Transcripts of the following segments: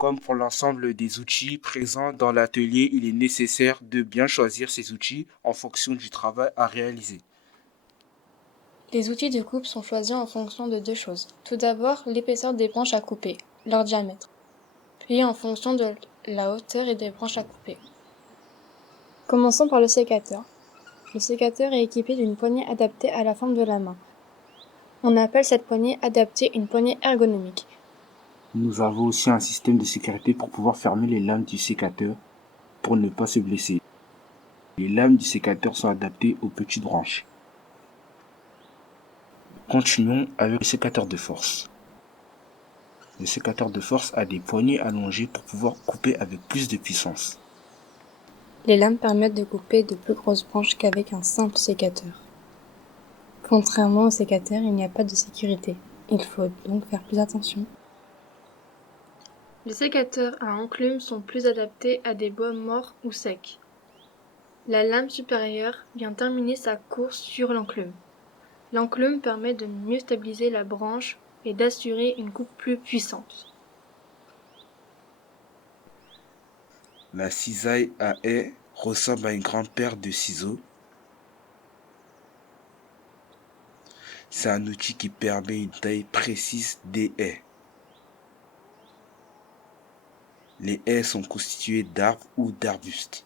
Comme pour l'ensemble des outils présents dans l'atelier, il est nécessaire de bien choisir ces outils en fonction du travail à réaliser. Les outils de coupe sont choisis en fonction de deux choses. Tout d'abord, l'épaisseur des branches à couper, leur diamètre, puis en fonction de la hauteur et des branches à couper. Commençons par le sécateur. Le sécateur est équipé d'une poignée adaptée à la forme de la main. On appelle cette poignée adaptée une poignée ergonomique. Nous avons aussi un système de sécurité pour pouvoir fermer les lames du sécateur pour ne pas se blesser. Les lames du sécateur sont adaptées aux petites branches. Continuons avec le sécateur de force. Le sécateur de force a des poignées allongées pour pouvoir couper avec plus de puissance. Les lames permettent de couper de plus grosses branches qu'avec un simple sécateur. Contrairement au sécateur, il n'y a pas de sécurité. Il faut donc faire plus attention. Les sécateurs à enclume sont plus adaptés à des bois morts ou secs. La lame supérieure vient terminer sa course sur l'enclume. L'enclume permet de mieux stabiliser la branche et d'assurer une coupe plus puissante. La cisaille à haie ressemble à une grande paire de ciseaux. C'est un outil qui permet une taille précise des haies. Les haies sont constituées d'arbres ou d'arbustes.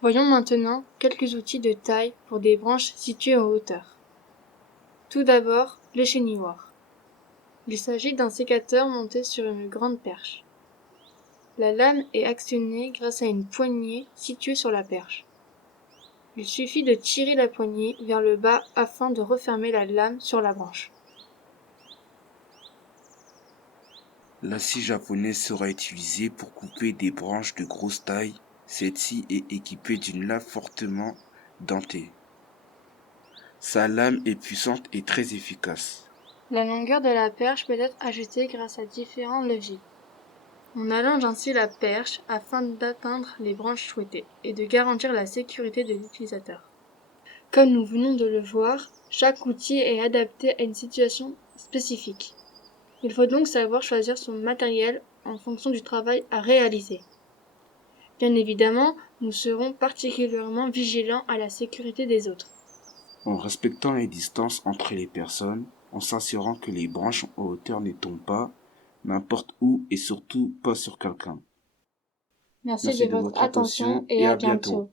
Voyons maintenant quelques outils de taille pour des branches situées en hauteur. Tout d'abord, le chénilloir. Il s'agit d'un sécateur monté sur une grande perche. La lame est actionnée grâce à une poignée située sur la perche. Il suffit de tirer la poignée vers le bas afin de refermer la lame sur la branche. La scie japonaise sera utilisée pour couper des branches de grosse taille. Cette scie est équipée d'une lame fortement dentée. Sa lame est puissante et très efficace. La longueur de la perche peut être ajustée grâce à différents leviers. On allonge ainsi la perche afin d'atteindre les branches souhaitées et de garantir la sécurité de l'utilisateur. Comme nous venons de le voir, chaque outil est adapté à une situation spécifique. Il faut donc savoir choisir son matériel en fonction du travail à réaliser. Bien évidemment, nous serons particulièrement vigilants à la sécurité des autres. En respectant les distances entre les personnes, en s'assurant que les branches en hauteur ne tombent pas n'importe où et surtout pas sur quelqu'un. Merci Merci de de votre votre attention attention et et à à bientôt. bientôt.